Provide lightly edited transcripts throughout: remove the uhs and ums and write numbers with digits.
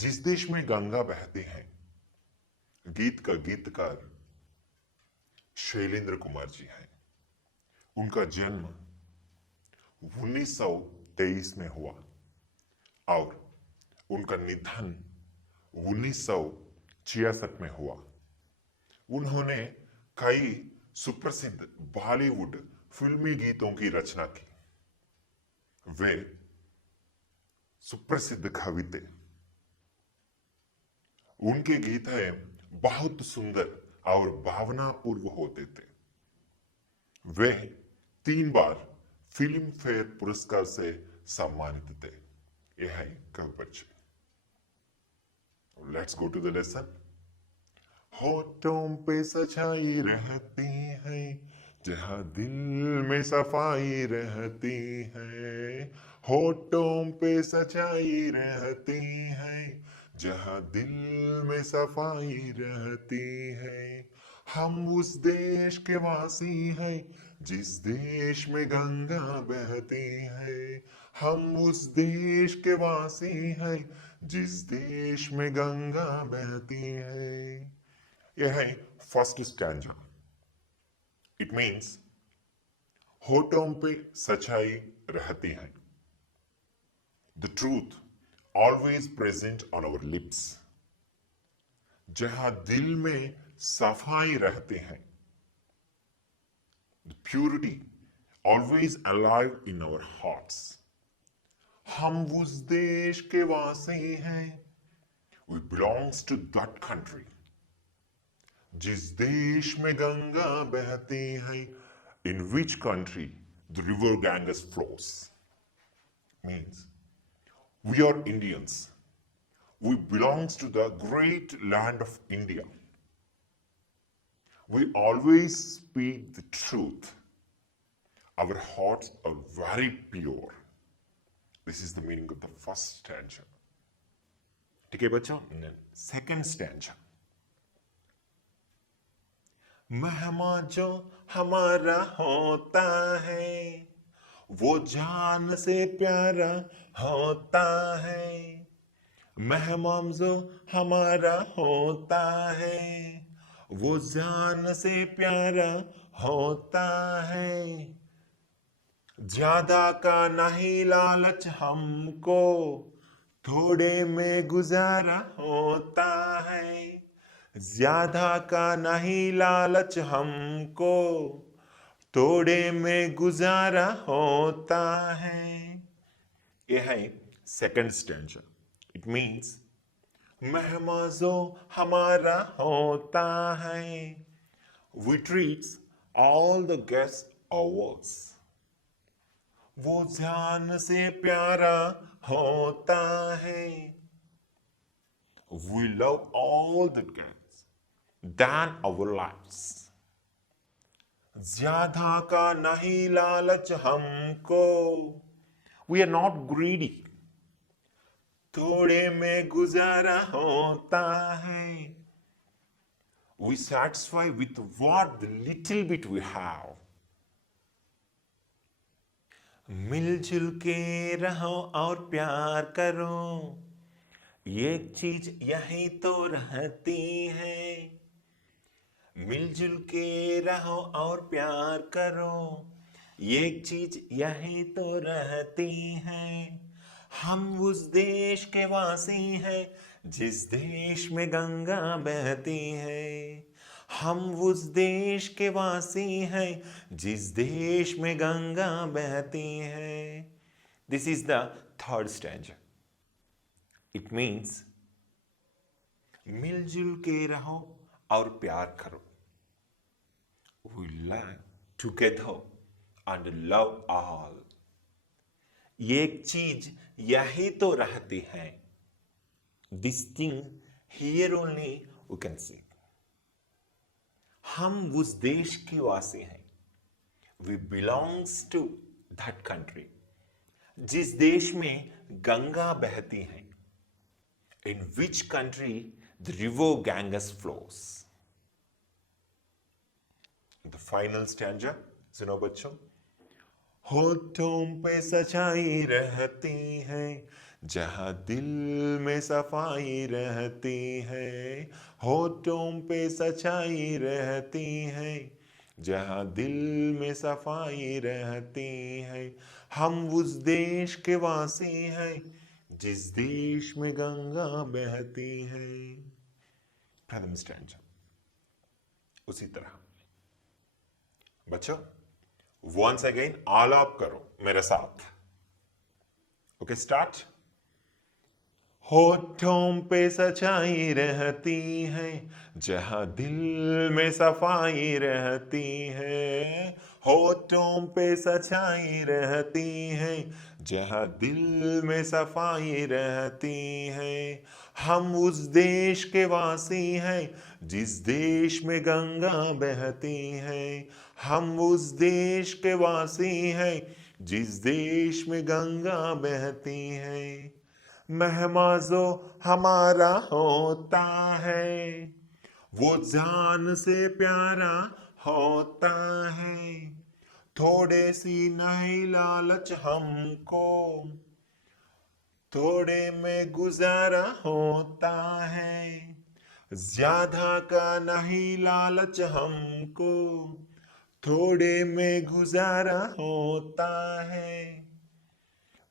जिस देश में गंगा बहती है, गीत का गीतकार शैलेंद्र कुमार जी हैं। उनका जन्म 1923 में हुआ और उनका निधन 1966 में हुआ। उन्होंने कई सुप्रसिद्ध बॉलीवुड फिल्मी गीतों की रचना की। वे सुप्रसिद्ध कवि थे। उनके गीत बहुत सुंदर और भावनापूर्व होते थे। वे 3 बार फिल्म फेयर पुरस्कार से सम्मानित थे। यह है कवि परिचय। Let's go to the lesson. होठों पे सच्चाई रहती है, जहां दिल में सफाई रहती है। होठों पे सच्चाई रहती है, जहां दिल में सफाई रहती है। हम उस देश के वासी हैं जिस देश में गंगा बहती है। हम उस देश के वासी हैं जिस देश में गंगा बहती है। यह है फर्स्ट स्टैंजा। इट मीन्स होठों पे सच्चाई रहती है। The truth always present on our lips. जहां दिल में सफाई रहती है, the purity always alive in our hearts. हम उस देश के वासी हैं, we belongs to that country. जिस देश में गंगा बहती है, in which country the river Ganges flows. Means we are Indians. We belongs to the great land of India. We always speak the truth. Our hearts are very pure. This is the meaning of the first stanza. ठीक है बच्चों, second stanza. मेहमान जो हमारा होता है, वो जान से प्यारा होता है। मेहमान जो हमारा होता है, वो जान से प्यारा होता है। ज्यादा का नहीं लालच हमको, थोड़े में गुजारा होता है। ज्यादा का नहीं लालच हमको, थोड़े में गुजारा होता है। यह है सेकंड स्टैंजा। इट मीन्स मेहमान जो हमारा होता है, we treats all the guests ours। वो जान से प्यारा होता है। We love all the guests than our lives। ज्यादा का नहीं लालच हमको, we are not greedy। थोड़े में गुजारा होता है। We satisfy with what the little bit we have। मिलजुल के रहो और प्यार करो, एक चीज यही तो रहती है। मिलजुल के रहो और प्यार करो, एक चीज यही तो रहती है। हम उस देश के वासी हैं जिस देश में गंगा बहती है। हम उस देश के वासी हैं जिस देश में गंगा बहती है। This is the third stanza. It means मिलजुल के रहो और प्यार करो। We live together and love all। एक चीज यही तो रहती है। This thing here only we can see। हम उस देश के वासी हैं। We belongs to that country। जिस देश में गंगा बहती है। In which country the river Ganges flows। The final stanza, सुनो बच्चों। होठों पे सच्चाई रहती है, जहाँ दिल में सफाई रहती है, होठों पे सच्चाई रहती है, जहाँ दिल में सफाई रहती है। हम उस देश के वासी हैं जिस देश में गंगा बहती है। प्रथम स्टैंजा उसी तरह। बच्चों वंस अगेन आलाप करो मेरे साथ। Okay start. होठों पे सच्चाई रहती है, जहाँ दिल में सफाई रहती है। होठों पे सच्चाई रहती है, जहाँ दिल में सफाई रहती है। हम उस देश के वासी हैं जिस देश में गंगा बहती है। हम उस देश के वासी हैं जिस देश में गंगा बहती है। मेहमा जो हमारा होता है वो जान से प्यारा होता है। थोड़े सी नहीं लालच हमको, थोड़े में गुजारा होता है। ज्यादा का नहीं लालच हमको, थोड़े में गुजारा होता है।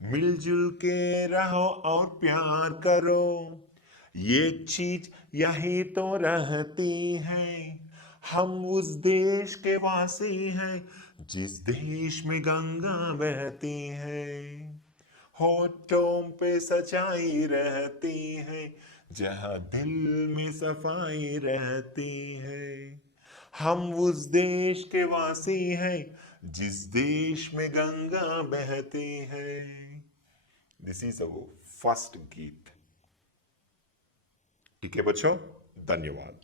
मिलजुल के रहो और प्यार करो, ये चीज यही तो रहती है। हम उस देश के वासी हैं जिस देश में गंगा बहती है। होठों पे सच्चाई रहती है, जहाँ दिल में सफाई रहती है। हम उस देश के वासी हैं जिस देश में गंगा बहती है। दिस इज अवर फर्स्ट गीत। ठीक है बच्चों, धन्यवाद।